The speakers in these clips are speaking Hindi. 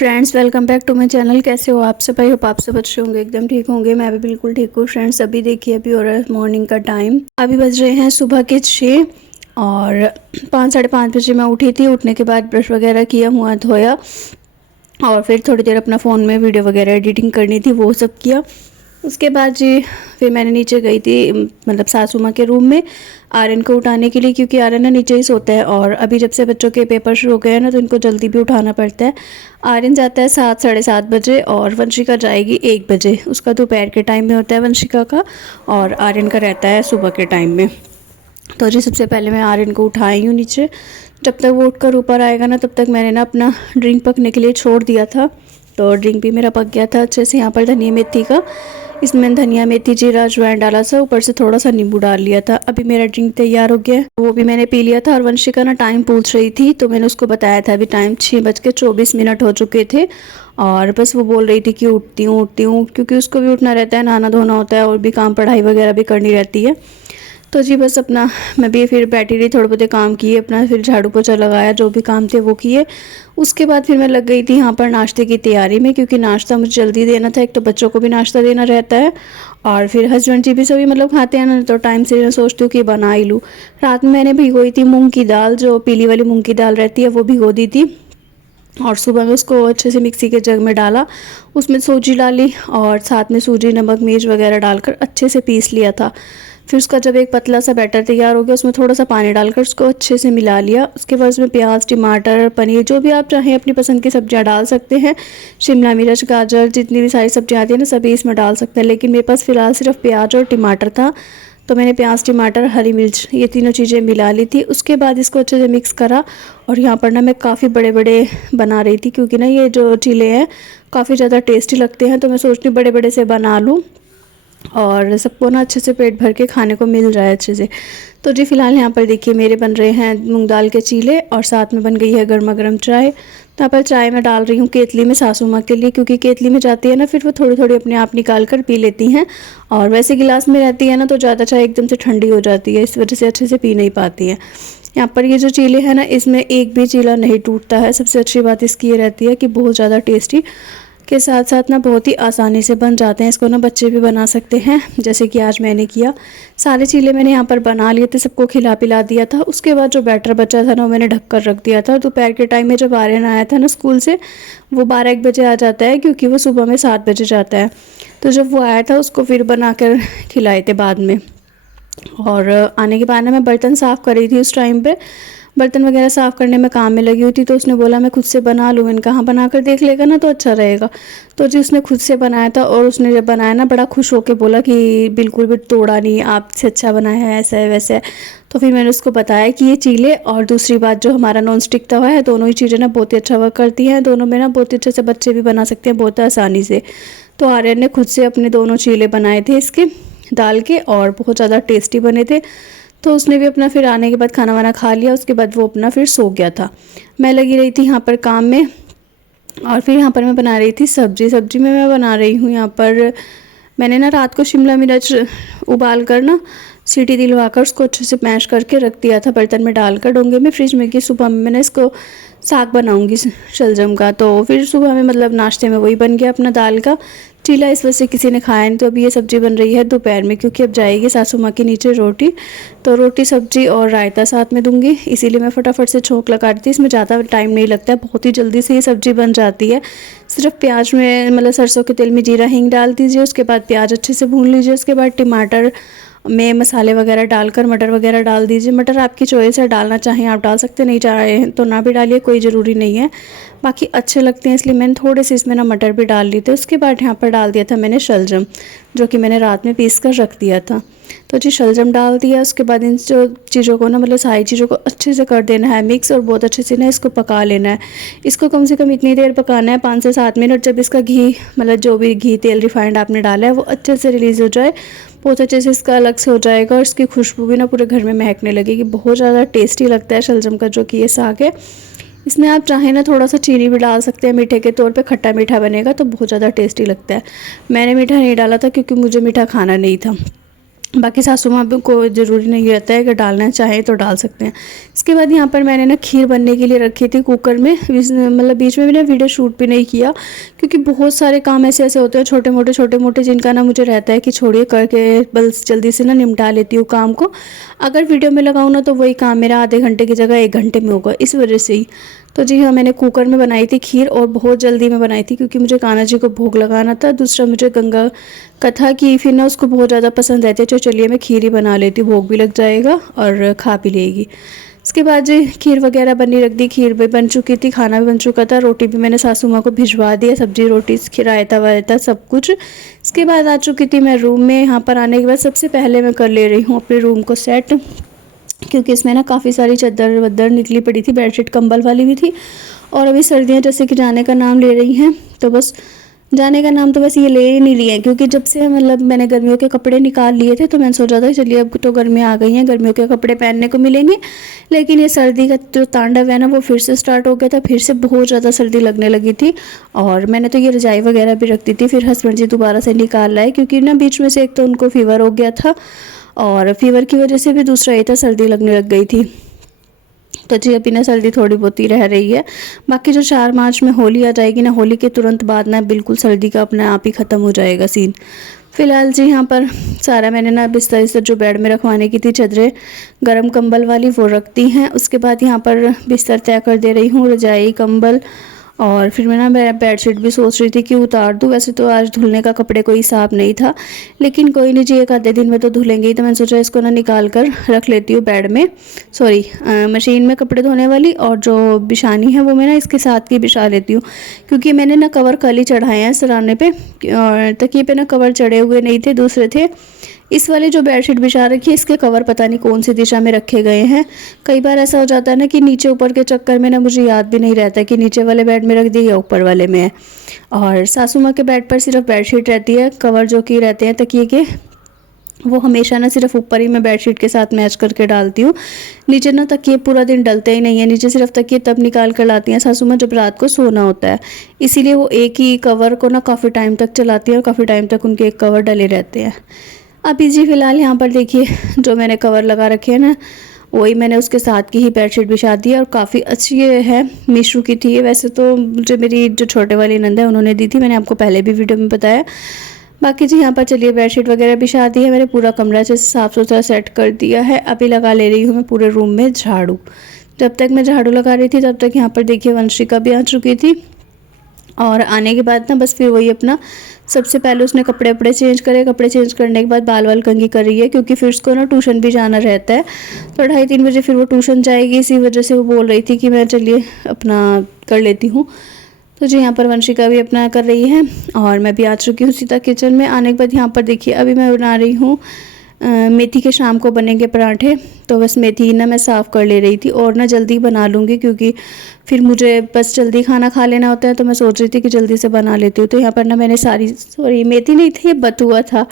Friends, welcome back to my channel. कैसे हो आप सब? आई होप आप सब अच्छे होंगे, एकदम ठीक होंगे। मैं भी बिल्कुल ठीक हूँ फ्रेंड्स। अभी देखिए, अभी हो रहा है मॉर्निंग का टाइम। अभी बज रहे हैं सुबह के 6 और 5 साढ़े 5 बजे मैं उठी थी। उठने के बाद ब्रश वगैरह किया, मुँह हाथ धोया और फिर थोड़ी देर अपना फ़ोन में वीडियो वगैरह एडिटिंग करनी थी, वो सब किया। उसके बाद जी फिर मैंने नीचे गई थी, मतलब सासू माँ के रूम में आर्यन को उठाने के लिए, क्योंकि आर्यन ना नीचे ही सोता है और अभी जब से बच्चों के पेपर शुरू हो गए हैं ना, तो इनको जल्दी भी उठाना पड़ता है। आर्यन जाता है 7 साढ़े 7 बजे और वंशिका जाएगी 1 बजे। उसका दोपहर के टाइम में होता है वंशिका का, और आर्यन का रहता है सुबह के टाइम में। तो जी सबसे पहले मैं आर्यन को उठाई हूँ नीचे। जब तक वो उठकर ऊपर आएगा ना, तब तक मैंने ना अपना ड्रिंक पकने के लिए छोड़ दिया था। तो ड्रिंक भी मेरा पक गया था अच्छे से। यहाँ पर धनिया मेथी का, इसमें धनिया मेथी जीरा अजवाइन डाला था, ऊपर से थोड़ा सा नींबू डाल लिया था। अभी मेरा ड्रिंक तैयार हो गया है, वो भी मैंने पी लिया था। और वंशिका ना टाइम पूछ रही थी, तो मैंने उसको बताया था अभी टाइम 6:24 हो चुके थे। और बस वो बोल रही थी कि उठती हूँ, क्योंकि उसको भी उठना रहता है, नहाना धोना होता है और भी काम पढ़ाई वगैरह भी करनी रहती है। तो जी बस अपना मैं भी फिर बैठी रही, थोड़े बहुत काम किए अपना, फिर झाड़ू पोछा लगाया, जो भी काम थे वो किए। उसके बाद फिर मैं लग गई थी यहाँ पर नाश्ते की तैयारी में, क्योंकि नाश्ता मुझे जल्दी देना था। एक तो बच्चों को भी नाश्ता देना रहता है और फिर हस्बैंड जी भी सभी मतलब खाते हैं ना, तो टाइम से मैं सोचती हूँ कि बना ही लूँ। रात में मैंने भिगोई थी मूँग की दाल, जो पीली वाली मूँग की दाल रहती है, वो भिगो दी थी। और सुबह में उसको अच्छे से मिक्सी के जग में डाला, उसमें सूजी डाली और साथ में सूजी नमक मिर्च वगैरह डालकर अच्छे से पीस लिया था। फिर उसका जब एक पतला सा बैटर तैयार हो गया, उसमें थोड़ा सा पानी डालकर उसको अच्छे से मिला लिया। उसके बाद उसमें प्याज टमाटर पनीर, जो भी आप चाहें अपनी पसंद की सब्जियां डाल सकते हैं। शिमला मिर्च गाजर, जितनी भी सारी सब्जियां आती हैं ना, सभी इसमें डाल सकते हैं। लेकिन मेरे पास फ़िलहाल सिर्फ प्याज और टमाटर था, तो मैंने प्याज टमाटर हरी मिर्च ये तीनों चीज़ें मिला ली थी। उसके बाद इसको अच्छे से मिक्स करा। और यहाँ पर ना मैं काफ़ी बड़े बड़े बना रही थी, क्योंकि ना ये जो चीले हैं काफ़ी ज़्यादा टेस्टी लगते हैं, तो मैं सोचती हूँ बड़े बड़े से बना लूँ और सबको ना अच्छे से पेट भर के खाने को मिल जाए अच्छे से। तो जी फ़िलहाल यहाँ पर देखिए मेरे बन रहे हैं मूंग दाल के चीले और साथ में बन गई है गर्मा गर्म चाय। तो यहाँ पर चाय मैं डाल रही हूँ केतली में सासू माँ के लिए, क्योंकि केतली में जाती है ना, फिर वो थोड़ी थोड़ी अपने आप निकाल कर पी लेती हैं। और वैसे गिलास में रहती है ना, तो ज़्यादा चाय एकदम से ठंडी हो जाती है, इस वजह से अच्छे से पी नहीं पाती हैं। यहाँ पर ये जो चीले हैं ना, इसमें एक भी चीला नहीं टूटता है। सबसे अच्छी बात इसकी ये रहती है कि बहुत ज़्यादा टेस्टी के साथ साथ ना बहुत ही आसानी से बन जाते हैं। इसको ना बच्चे भी बना सकते हैं, जैसे कि आज मैंने किया। सारे चीले मैंने यहाँ पर बना लिए थे, सबको खिला पिला दिया था। उसके बाद जो बैटर बचा था ना, वो मैंने ढक कर रख दिया था। दोपहर के टाइम में जब आर्यन आया था ना स्कूल से, वो 12-1 बजे आ जाता है, क्योंकि वो सुबह में 7 बजे जाता है। तो जब वो आया था, उसको फिर बना कर खिलाए थे बाद में। और आने के बाद ना मैं बर्तन साफ़ कर रही थी, उस टाइम पे बर्तन वगैरह साफ़ करने में काम में लगी हुई थी। तो उसने बोला मैं खुद से बना लूँ। मैंने कहा बना कर देख लेगा ना तो अच्छा रहेगा। तो जी उसने खुद से बनाया था, और उसने जब बनाया ना, बड़ा खुश होकर बोला कि बिल्कुल भी तोड़ा नहीं, आपसे अच्छा बनाया है, ऐसा है वैसा है। तो फिर मैंने उसको बताया कि ये चीले और दूसरी बात जो हमारा नॉन स्टिक तवा है, दोनों ही चीज़ें ना बहुत ही अच्छा वर्क करती हैं। दोनों में ना बहुत ही अच्छे से बच्चे भी बना सकते हैं बहुत आसानी से। तो आर्यन ने खुद से अपने दोनों चीले बनाए थे इसके दाल के, और बहुत ज़्यादा टेस्टी बने थे। तो उसने भी अपना फिर आने के बाद खाना वाना खा लिया। उसके बाद वो अपना फिर सो गया था। मैं लगी रही थी यहाँ पर काम में, और फिर यहाँ पर मैं बना रही थी सब्जी में मैं बना रही हूँ यहाँ पर, मैंने ना रात को शिमला मिर्च उबाल कर ना सीटी दिलवा कर उसको अच्छे से मैश करके रख दिया था बर्तन में डालकर डोंगे में, फ्रिज में, कि सुबह में मैंने इसको साग बनाऊंगी शलजम का। तो फिर सुबह में मतलब नाश्ते में वही बन गया अपना दाल का चीला। इस वजह से किसी ने खाया नहीं। तो अभी ये सब्ज़ी बन रही है दोपहर में, क्योंकि अब जाएगी सासू माँ के नीचे रोटी, तो रोटी सब्जी और रायता साथ में दूंगी, इसीलिए मैं फटाफट से छोंक लगा दी थी। इसमें ज़्यादा टाइम नहीं लगता है, बहुत ही जल्दी से ये सब्ज़ी बन जाती है। सिर्फ प्याज में मतलब सरसों के तेल में जीरा हींग डाल दीजिए, उसके बाद प्याज अच्छे से भून लीजिए, उसके बाद टमाटर में मसाले वगैरह डालकर मटर वगैरह डाल दीजिए। मटर आपकी चॉइस है, डालना चाहें आप डाल सकते हैं, नहीं चाहें तो ना भी डालिए, कोई ज़रूरी नहीं है। बाकी अच्छे लगते हैं इसलिए मैंने थोड़े से इसमें ना मटर भी डाल लिए थे। उसके बाद यहाँ पर डाल दिया था मैंने शलजम, जो कि मैंने रात में पीस कर रख दिया था। तो जी शलजम डाल दिया। उसके बाद इन जो चीज़ों को ना मतलब सारी चीज़ों को अच्छे से कर देना है मिक्स, और बहुत अच्छे से ना इसको पका लेना है। इसको कम से कम इतनी देर पकाना है, 5 से 7 मिनट, जब इसका घी मतलब जो भी घी तेल रिफाइंड आपने डाला है वो अच्छे से रिलीज़ हो जाए, बहुत अच्छे से इसका अलग से हो जाएगा, और इसकी खुशबू भी ना पूरे घर में महकने लगेगी। बहुत ज़्यादा टेस्टी लगता है शलजम का जो कि ये साग है। इसमें आप चाहें ना थोड़ा सा चीनी भी डाल सकते हैं मीठे के तौर पे, खट्टा मीठा बनेगा तो बहुत ज़्यादा टेस्टी लगता है। मैंने मीठा नहीं डाला था, क्योंकि मुझे मीठा खाना नहीं था। बाकी सासू माँ को ज़रूरी नहीं रहता है कि डालना चाहें तो डाल सकते हैं। इसके बाद यहाँ पर मैंने ना खीर बनने के लिए रखी थी कुकर में, मतलब बीच में मैंने वीडियो शूट भी नहीं किया क्योंकि बहुत सारे काम ऐसे ऐसे होते हैं छोटे मोटे जिनका ना मुझे रहता है कि छोड़िए करके बस जल्दी से ना निपटा लेती हूँ काम को। अगर वीडियो में लगाऊँ ना तो वही काम मेरा आधे घंटे की जगह 1 घंटे में होगा, इस वजह से ही। तो जी हाँ, मैंने कुकर में बनाई थी खीर और बहुत जल्दी में बनाई थी क्योंकि मुझे कान्हा जी को भोग लगाना था। दूसरा मुझे गंगा कथा की फिर ना उसको बहुत ज़्यादा पसंद रहती है, तो चलिए मैं खीर ही बना लेती हूँ, भोग भी लग जाएगा और खा भी लेगी। इसके बाद जी खीर वगैरह बनी रख दी, खीर भी बन चुकी थी, खाना भी बन चुका था, रोटी भी मैंने सासू माँ को भिजवा दिया, सब्जी रोटी रायता वायता सब कुछ। इसके बाद आ चुकी थी मैं रूम में। यहाँ पर आने के बाद सबसे पहले मैं कर ले रही हूँ अपने रूम को सेट, क्योंकि इसमें ना काफ़ी सारी चादर वदर निकली पड़ी थी, बेडशीट कंबल वाली भी थी। और अभी सर्दियाँ जैसे कि जाने का नाम ले रही हैं, तो बस जाने का नाम तो बस ये ले ही नहीं लिए, क्योंकि जब से मतलब मैंने गर्मियों के कपड़े निकाल लिए थे तो मैंने सोचा था चलिए अब तो गर्मियाँ आ गई हैं, गर्मियों के कपड़े पहनने को मिलेंगे। लेकिन ये सर्दी का जो तांडव है ना वो फिर से स्टार्ट हो गया था, फिर से बहुत ज़्यादा सर्दी लगने लगी थी। और मैंने तो ये रजाई वगैरह भी रख दी थी, फिर हस्बैंड जी दोबारा से निकाल लाए क्योंकि ना बीच में से एक तो उनको फीवर हो गया था और फीवर की वजह से भी दूसरा ये था सर्दी लगने लग गई थी। तो जी अभी ना सर्दी थोड़ी बहुत ही रह रही है। बाकी जो 4 मार्च में होली आ जाएगी ना, होली के तुरंत बाद ना बिल्कुल सर्दी का अपने आप ही ख़त्म हो जाएगा सीन। फ़िलहाल जी यहाँ पर सारा मैंने ना बिस्तर जो बेड में रखवाने की थी चादरें गर्म कंबल वाली वो रख दी हैं। उसके बाद यहाँ पर बिस्तर तय कर दे रही हूँ, रजाई कंबल। और फिर मैं बेडशीट भी सोच रही थी कि उतार दूँ। वैसे तो आज धुलने का कपड़े कोई हिसाब नहीं था, लेकिन कोई नहीं जी, एक आधे दिन में तो धुलेंगे ही। तो मैंने सोचा इसको ना निकाल कर रख लेती हूँ बेड में, सॉरी मशीन में कपड़े धोने वाली, और जो बिछानी है वो मैं ना इसके साथ की बिछा लेती हूँ, क्योंकि मैंने ना कवर कल ही चढ़ाए हैं सराहने पे, और तकिए पे ना कवर चढ़े हुए नहीं थे, दूसरे थे। इस वाले जो बेडशीट बिछा रखी है इसके कवर पता नहीं कौन सी दिशा में रखे गए हैं। कई बार ऐसा हो जाता है ना कि नीचे ऊपर के चक्कर में ना मुझे याद भी नहीं रहता कि नीचे वाले बेड में रख दिए या ऊपर वाले में है। और सासू माँ के बेड पर सिर्फ बेडशीट रहती है, कवर जो कि रहते हैं तकिए के वो हमेशा ना सिर्फ ऊपर ही मैं बेडशीट के साथ मैच करके डालती हूँ। नीचे ना तकिए पूरा दिन डलते ही नहीं है, नीचे सिर्फ तकिए तब निकाल कर लाती हैं सासू माँ जब रात को सोना होता है, इसीलिए वो एक ही कवर को ना काफ़ी टाइम तक चलाती हैं और काफ़ी टाइम तक उनके एक कवर डले रहते हैं। अभी जी फ़िलहाल यहाँ पर देखिए जो मैंने कवर लगा रखे हैं ना वही मैंने उसके साथ की ही बेडशीट बिछा दी है, और काफ़ी अच्छी ये है, मीशो की थी ये। वैसे तो मुझे मेरी जो छोटे वाली नंद है उन्होंने दी थी, मैंने आपको पहले भी वीडियो में बताया। बाकी जी यहाँ पर चलिए बेडशीट वगैरह बिछा दी है मैंने, पूरा कमरा जैसे साफ़ सुथरा सेट कर दिया है। अभी लगा ले रही हूँ मैं पूरे रूम में झाड़ू। जब तक मैं झाड़ू लगा रही थी तब तक यहाँ पर देखिए वंशिका भी आ चुकी थी, और आने के बाद ना बस फिर वही अपना सबसे पहले उसने कपड़े चेंज करे, कपड़े चेंज करने के बाद बाल वाल कंघी कर रही है, क्योंकि फिर उसको ना ट्यूशन भी जाना रहता है। तो 2:30-3 बजे फिर वो ट्यूशन जाएगी, इसी वजह से वो बोल रही थी कि मैं चलिए अपना कर लेती हूँ। तो जी यहाँ पर वंशिका भी अपना कर रही है और मैं भी आ चुकी हूँ सीधा किचन में। आने के बाद यहाँ पर देखिए अभी मैं बना रही हूँ मेथी के शाम को बनेंगे पराठे। तो बस मेथी ना मैं साफ़ कर ले रही थी और ना जल्दी बना लूँगी, क्योंकि फिर मुझे बस जल्दी खाना खा लेना होता है, तो मैं सोच रही थी कि जल्दी से बना लेती हूँ। तो यहाँ पर ना मैंने सॉरी मेथी नहीं थी, ये बथुआ था,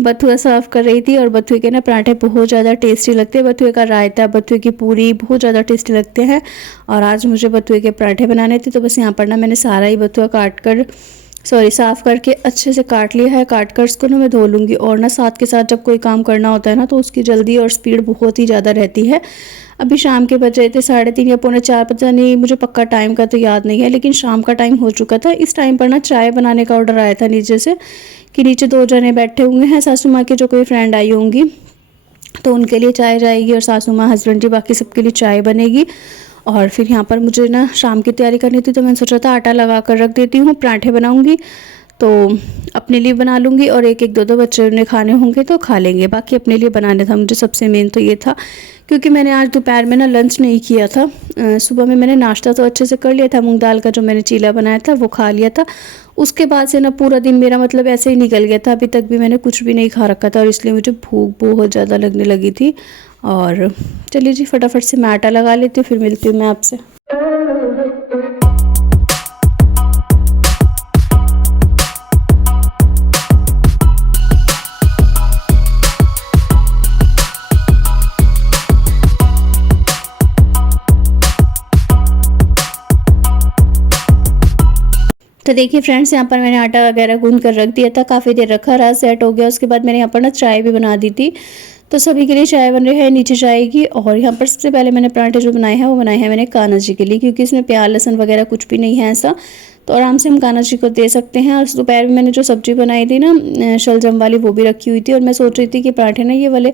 बथुआ साफ़ कर रही थी। और बथुए के ना पराठे बहुत ज़्यादा टेस्टी लगते हैं, बथुए का रायता, बथुए की पूरी बहुत ज़्यादा टेस्टी लगते हैं। और आज मुझे बथुए के पराठे बनाने थे, तो बस यहाँ पर ना मैंने सारा ही बथुआ साफ़ करके अच्छे से काट लिया है। काट कर इसको ना मैं धो लूँगी। और ना साथ के साथ जब कोई काम करना होता है ना तो उसकी जल्दी और स्पीड बहुत ही ज़्यादा रहती है। अभी शाम के बज रहे थे 3:30 या 3:45, पता नहीं मुझे पक्का टाइम का तो याद नहीं है, लेकिन शाम का टाइम हो चुका था। इस टाइम पर ना चाय बनाने का ऑर्डर आया था नीचे से, कि नीचे 2 जने बैठे हुए हैं, सासू माँ की जो कोई फ्रेंड आई होंगी तो उनके लिए चाय जाएगी, और सासू माँ हस्बैंड जी बाकी सबके लिए चाय बनेगी। और फिर यहाँ पर मुझे ना शाम की तैयारी करनी थी, तो मैंने सोचा था आटा लगा कर रख देती हूँ, पराठे बनाऊँगी तो अपने लिए बना लूँगी, और एक एक दो दो बच्चे ने खाने होंगे तो खा लेंगे, बाकी अपने लिए बनाने था मुझे। सबसे मेन तो ये था, क्योंकि मैंने आज दोपहर में ना लंच नहीं किया था। सुबह में मैंने नाश्ता तो अच्छे से कर लिया था, मूंग दाल का जो मैंने चीला बनाया था वो खा लिया था। उसके बाद से ना पूरा दिन मेरा मतलब ऐसे ही निकल गया था, अभी तक भी मैंने कुछ भी नहीं खा रखा था, और इसलिए मुझे भूख बहुत ज़्यादा लगने लगी थी। और चलिए जी फटाफट से मैं आटा लगा लेती हूँ, फिर मिलती हूँ मैं आपसे। तो देखिए फ्रेंड्स, यहाँ पर मैंने आटा वगैरह गूंद कर रख दिया था, काफ़ी देर रखा रहा, सेट हो गया। उसके बाद मैंने यहाँ पर ना चाय भी बना दी थी। तो सभी के लिए चाय बन रही है नीचे चाय की। और यहाँ पर सबसे पहले मैंने पराठे जो बनाए हैं वो बनाए हैं मैंने कान्हा जी के लिए, क्योंकि इसमें प्याज लहसुन वगैरह कुछ भी नहीं है ऐसा, तो आराम से हम कान्हा जी को दे सकते हैं। और दोपहर में मैंने जो सब्जी बनाई थी ना शलजम वाली, वो भी रखी हुई थी। और मैं सोच रही थी कि पराठे ना ये वाले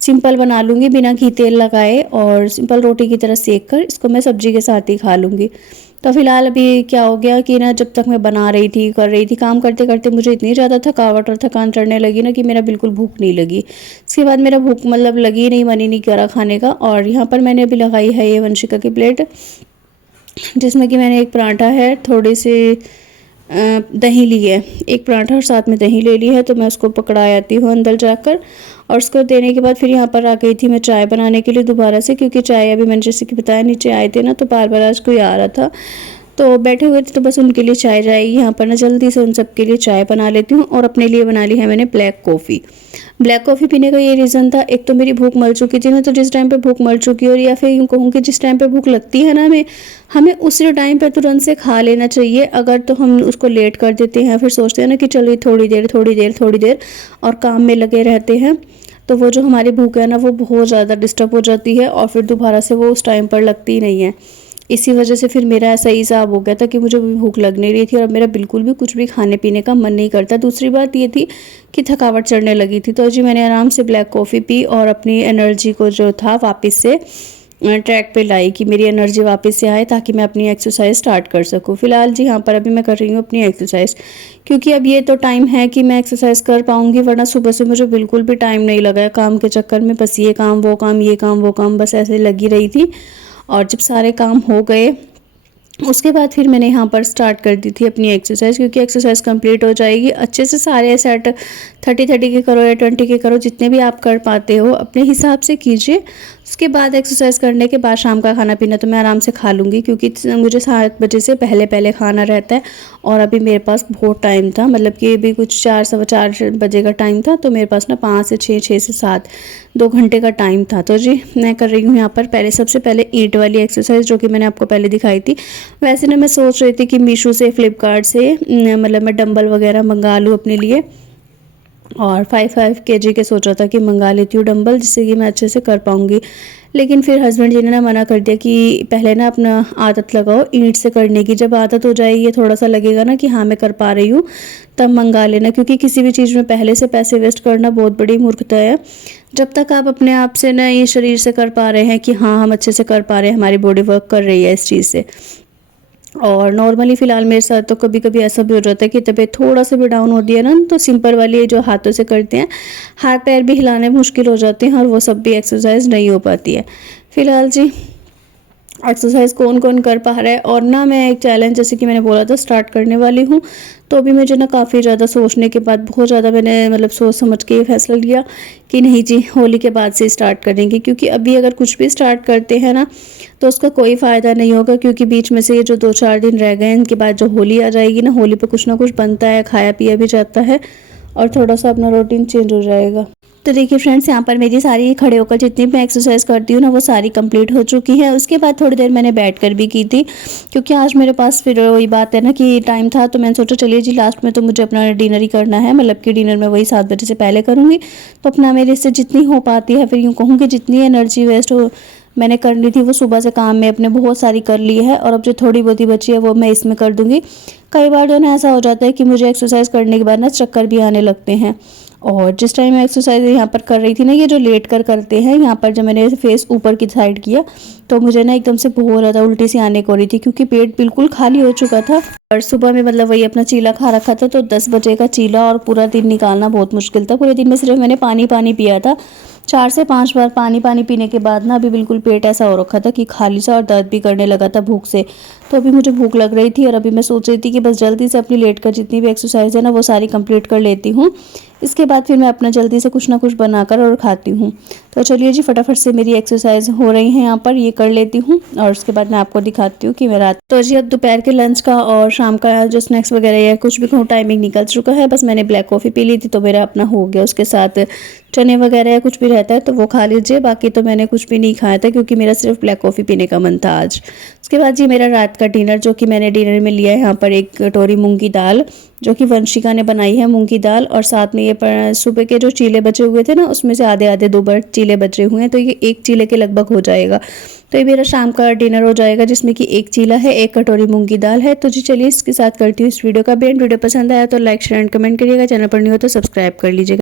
सिंपल बना लूँगी बिना घी तेल लगाए, और सिंपल रोटी की तरह सेक कर इसको मैं सब्जी के साथ ही खा लूँगी। तो फिलहाल अभी क्या हो गया कि ना, जब तक मैं बना रही थी कर रही थी काम करते करते मुझे इतनी ज़्यादा थकावट और थकान चढ़ने लगी ना कि मेरा बिल्कुल भूख नहीं लगी। इसके बाद मेरा भूख मतलब लगी नहीं, मन ही नहीं करा खाने का। और यहाँ पर मैंने अभी लगाई है ये वंशिका की प्लेट, जिसमें कि मैंने एक पराठा है, थोड़ी सी दही ली है, एक पराठा और साथ में दही ले ली है। तो मैं उसको पकड़ा आती हूँ अंदर जाकर, और उसको देने के बाद फिर यहाँ पर आ गई थी मैं चाय बनाने के लिए दोबारा से, क्योंकि चाय अभी मैंने जैसे कि बताया नीचे आए थे ना, तो बार बार आज कोई आ रहा था तो बैठे हुए थे, तो बस उनके लिए चाय जाएगी। यहाँ पर ना जल्दी से उन सब के लिए चाय बना लेती हूँ। और अपने लिए बना ली है मैंने ब्लैक कॉफ़ी। ब्लैक कॉफ़ी पीने का ये रीज़न था, एक तो मेरी भूख मर चुकी थी ना, तो जिस टाइम पे भूख मर चुकी, और या फिर यूँ कहूँ कि जिस टाइम पे भूख लगती है ना हमें उसी टाइम पे तुरंत से खा लेना चाहिए। अगर तो हम उसको लेट कर देते हैं, फिर सोचते हैं ना कि चलिए थोड़ी देर और काम में लगे रहते हैं, तो वो जो हमारी भूख है ना वो बहुत ज़्यादा डिस्टर्ब हो जाती है, और फिर दोबारा से वो उस टाइम पर लगती ही नहीं है। इसी वजह से फिर मेरा ऐसा ही हिसाब हो गया था कि मुझे भी भूख लग नहीं रही थी, और मेरा बिल्कुल भी कुछ भी खाने पीने का मन नहीं करता। दूसरी बात ये थी कि थकावट चढ़ने लगी थी। तो जी मैंने आराम से ब्लैक कॉफ़ी पी और अपनी एनर्जी को जो था वापस से ट्रैक पे लाई, कि मेरी एनर्जी वापस से आए ताकि मैं अपनी एक्सरसाइज स्टार्ट कर सकूं। फ़िलहाल जी यहाँ पर अभी मैं कर रही हूँ अपनी एक्सरसाइज, क्योंकि अब ये तो टाइम है कि मैं एक्सरसाइज कर पाऊँगी, वरना सुबह से मुझे बिल्कुल भी टाइम नहीं लगा है। काम के चक्कर में बस ये काम वो काम, ये काम वो काम, बस ऐसे लगी रही थी। और जब सारे काम हो गए उसके बाद फिर मैंने यहाँ पर स्टार्ट कर दी थी अपनी एक्सरसाइज, क्योंकि एक्सरसाइज कंप्लीट हो जाएगी अच्छे से। सारे सेट 30 के करो या 20 के करो, जितने भी आप कर पाते हो अपने हिसाब से कीजिए। उसके बाद एक्सरसाइज करने के बाद शाम का खाना पीना तो मैं आराम से खा लूँगी, क्योंकि मुझे 7 बजे से पहले पहले खाना रहता है। और अभी मेरे पास बहुत टाइम था, मतलब कि अभी कुछ 4 सवा 4 बजे का टाइम था, तो मेरे पास ना 5 से 6, 6 से 7 2 घंटे का टाइम था। तो जी मैं कर रही हूँ यहाँ पर पहले सबसे पहले ईंट वाली एक्सरसाइज, जो कि मैंने आपको पहले दिखाई थी। वैसे ना मैं सोच रही थी कि मीशो से फ्लिपकार्ट से मतलब मैं डंबल वगैरह मंगा लूँ अपने लिए, और 5 kg के सोच रहा था कि मंगा लेती हूँ डंबल, जिससे कि मैं अच्छे से कर पाऊँगी। लेकिन फिर हस्बैंड जी ने ना मना कर दिया कि पहले ना अपना आदत लगाओ ईंट से करने की, जब आदत हो जाएगी, थोड़ा सा लगेगा ना कि हाँ मैं कर पा रही हूँ, तब मंगा लेना। क्योंकि किसी भी चीज़ में पहले से पैसे वेस्ट करना बहुत बड़ी मूर्खता है। जब तक आप अपने आप से ना ये शरीर से कर पा रहे हैं कि हाँ हम अच्छे से कर पा रहे हैं, हमारी बॉडी वर्क कर रही है इस चीज़ से। और नॉर्मली फ़िलहाल मेरे साथ तो कभी कभी ऐसा भी हो जाता है कि तबीयत थोड़ा सा भी डाउन होती है ना, तो सिंपल वाली जो हाथों से करते हैं, हाथ पैर भी हिलाने मुश्किल हो जाते हैं, और वो सब भी एक्सरसाइज नहीं हो पाती है। फ़िलहाल जी एक्सरसाइज कौन कौन कर पा रहा है, और ना मैं एक चैलेंज जैसे कि मैंने बोला था स्टार्ट करने वाली हूँ। तो अभी मुझे ना काफ़ी ज़्यादा सोचने के बाद, बहुत ज़्यादा मैंने मतलब सोच समझ के ये फैसला लिया कि नहीं जी होली के बाद से स्टार्ट करेंगे। क्योंकि अभी अगर कुछ भी स्टार्ट करते हैं ना तो उसका कोई फ़ायदा नहीं होगा, क्योंकि बीच में से ये जो 2-4 दिन रह गए हैं, इनके बाद जो होली आ जाएगी ना, होली पे कुछ ना कुछ बनता है, खाया पिया भी जाता है, और थोड़ा सा अपना रूटीन चेंज हो जाएगा। तो देखिए फ्रेंड्स, यहाँ पर मेरी सारी खड़े होकर जितनी भी मैं एक्सरसाइज करती हूँ ना वो सारी कंप्लीट हो चुकी है। उसके बाद थोड़ी देर मैंने बैठ कर भी की थी, क्योंकि आज मेरे पास फिर वही बात है ना कि टाइम था, तो मैंने सोचा चलिए जी लास्ट में तो मुझे अपना डिनर ही करना है, मतलब कि डिनर मैं वही 7 बजे से पहले करूँगी। तो अपना मेरे से जितनी हो पाती है, फिर यूँ कहूँ कि जितनी एनर्जी वेस्ट हो मैंने करनी थी वो सुबह से काम में अपने बहुत सारी कर ली है, और अब जो थोड़ी बहुत ही बची है वो मैं इसमें कर दूँगी। कई बार जो है ऐसा हो जाता है कि मुझे एक्सरसाइज करने के बाद ना चक्कर भी आने लगते हैं। और जिस टाइम मैं एक्सरसाइज यहाँ पर कर रही थी ना, ये जो लेट कर करते हैं, यहाँ पर जब मैंने फेस ऊपर की साइड किया तो मुझे ना एकदम से बहुत ज़्यादा उल्टी सी आने को रही थी, क्योंकि पेट बिल्कुल खाली हो चुका था। और सुबह में मतलब वही अपना चीला खा रखा था, तो 10 बजे का चीला और पूरा दिन निकालना बहुत मुश्किल था। पूरे दिन में सिर्फ मैंने पानी पानी पिया था, 4 से 5 बार पानी पानी पीने के बाद ना अभी बिल्कुल पेट ऐसा हो रखा था कि खाली सा, और दर्द भी करने लगा था भूख से। तो अभी मुझे भूख लग रही थी, और अभी मैं सोच रही थी कि बस जल्दी से अपनी लेट कर जितनी भी एक्सरसाइज है ना वो सारी कंप्लीट कर लेती हूँ। इसके बाद फिर मैं अपना जल्दी से कुछ ना कुछ बनाकर और खाती हूँ। तो चलिए जी फटाफट से मेरी एक्सरसाइज हो रही है यहाँ पर, ये कर लेती हूँ, और उसके बाद मैं आपको दिखाती हूँ कि मैं रात। तो जी अब दोपहर के लंच का और शाम का जो स्नैक्स वगैरह या कुछ भी कहूँ टाइमिंग निकल चुका है। बस मैंने ब्लैक कॉफ़ी पी ली थी तो मेरा अपना हो गया। उसके साथ चने वगैरह या कुछ भी रहता है तो वो खा लीजिए, बाकी तो मैंने कुछ भी नहीं खाया था क्योंकि मेरा सिर्फ ब्लैक कॉफ़ी पीने का मन था आज। उसके बाद जी मेरा रात का डिनर, जो कि मैंने डिनर में लिया है यहाँ पर एक कटोरी मूंग की दाल, जो कि वंशिका ने बनाई है, मूंग की दाल, और साथ में ये सुबह के जो चीले बचे हुए थे ना, उसमें से आधे आधे 2 बार चीले बचे हुए हैं, तो ये 1 चीले के लगभग हो जाएगा। तो ये मेरा शाम का डिनर हो जाएगा, जिसमें कि 1 चीला है, 1 कटोरी मूंग की दाल है। तो जी चलिए इसके साथ करती हूँ इस वीडियो का एंड। वीडियो पसंद आया तो लाइक शेयर एंड कमेंट करिएगा, चैनल पर नहीं हो तो सब्सक्राइब कर लीजिएगा।